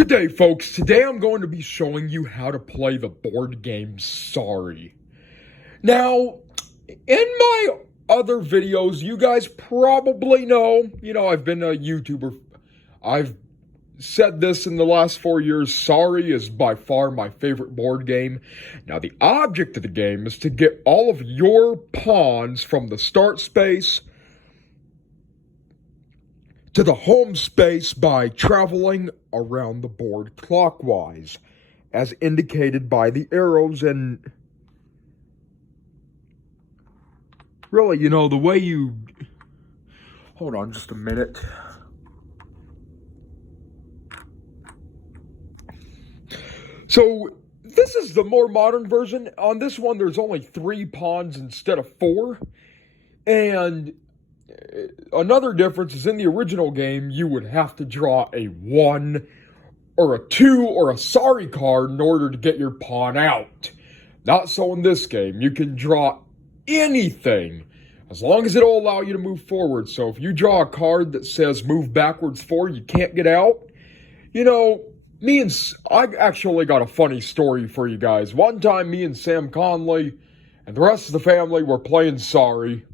Good day, folks. Today I'm going to be showing you how to play the board game Sorry. Now, in my other videos, you guys probably know, I've been a YouTuber. I've said this in the last 4 years. Sorry is by far my favorite board game. Now, the object of the game is to get all of your pawns from the start space to the home space by traveling around the board clockwise, as indicated by the arrows. And really, the way you... Hold on just a minute. So, this is the more modern version. On this one, there's only 3 pawns instead of 4. And another difference is in the original game, you would have to draw a 1 or a 2 or a sorry card in order to get your pawn out. Not so in this game. You can draw anything as long as it'll allow you to move forward. So if you draw a card that says move backwards 4, you can't get out. I actually got a funny story for you guys. One time, me and Sam Conley and the rest of the family were playing Sorry.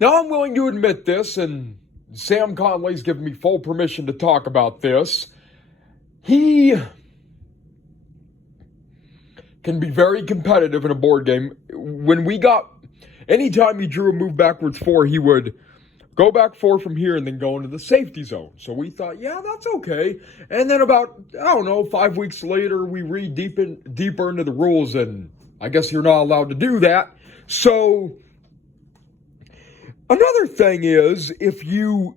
Now, I'm willing to admit this, and Sam Conley's given me full permission to talk about this. He can be very competitive in a board game. Anytime he drew a move backwards 4, he would go back 4 from here and then go into the safety zone. So we thought, yeah, that's okay. And then about, 5 weeks later, we read deeper into the rules, and I guess you're not allowed to do that. So another thing is, if you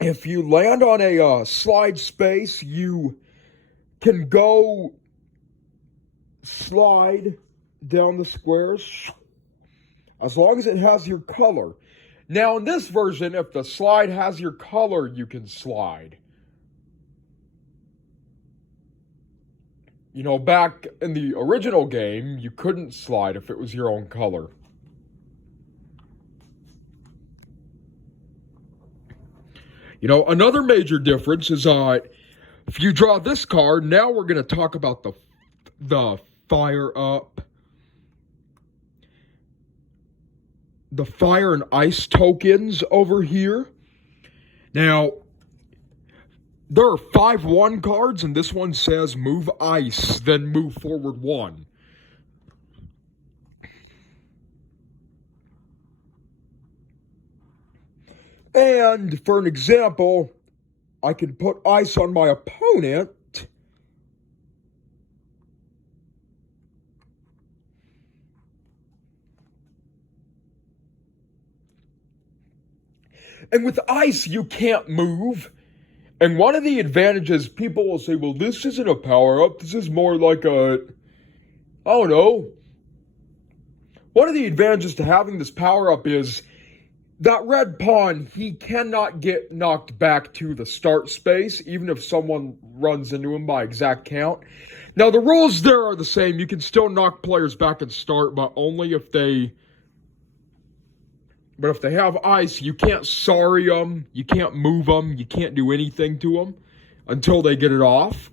land on a slide space, you can go slide down the squares as long as it has your color. Now, in this version, if the slide has your color, you can slide. Back in the original game, you couldn't slide if it was your own color. Another major difference is if you draw this card, now we're going to talk about the fire up, the fire and ice tokens over here. Now, there are 5-1 cards, and this one says move ice, then move forward 1. And for an example, I can put ice on my opponent. And with ice, you can't move. And one of the advantages, people will say, well, this isn't a power-up. This is more like one of the advantages to having this power-up is that red pawn, he cannot get knocked back to the start space, even if someone runs into him by exact count. Now, the rules there are the same. You can still knock players back and start, but only if they... But if they have ice, you can't sorry them, you can't move them, you can't do anything to them until they get it off.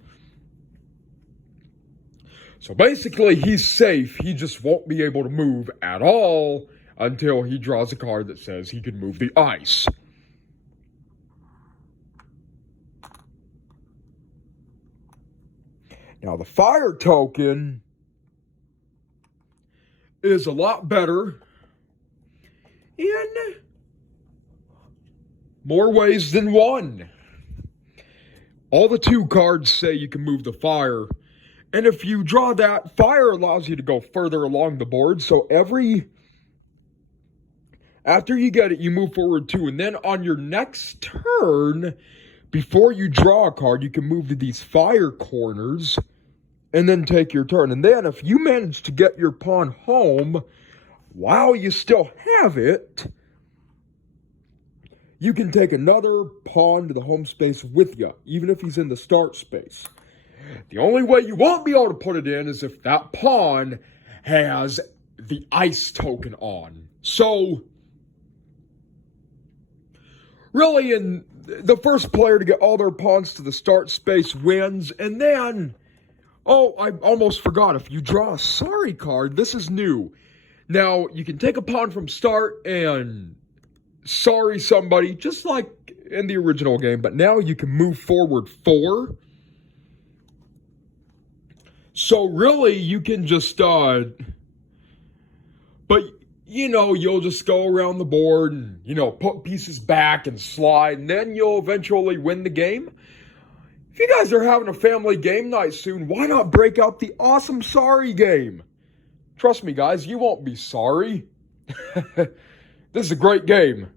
So basically, he's safe. He just won't be able to move at all until he draws a card that says he can move the ice. Now, the fire token is a lot better in more ways than one. All the 2 cards say you can move the fire. And if you draw that, fire allows you to go further along the board. So after you get it, you move forward 2. And then on your next turn, before you draw a card, you can move to these fire corners and then take your turn. And then if you manage to get your pawn home while you still have it, you can take another pawn to the home space with you, even if he's in the start space. The only way you won't be able to put it in is if that pawn has the ice token on. So, really, and the first player to get all their pawns to the start space wins, and then, oh, I almost forgot, if you draw a sorry card, this is new. Now, you can take a pawn from start and sorry somebody, just like in the original game, but now you can move forward 4. So really, you can just, but, you'll just go around the board and, put pieces back and slide, and then you'll eventually win the game. If you guys are having a family game night soon, why not break out the awesome sorry game? Trust me, guys, you won't be sorry. This is a great game.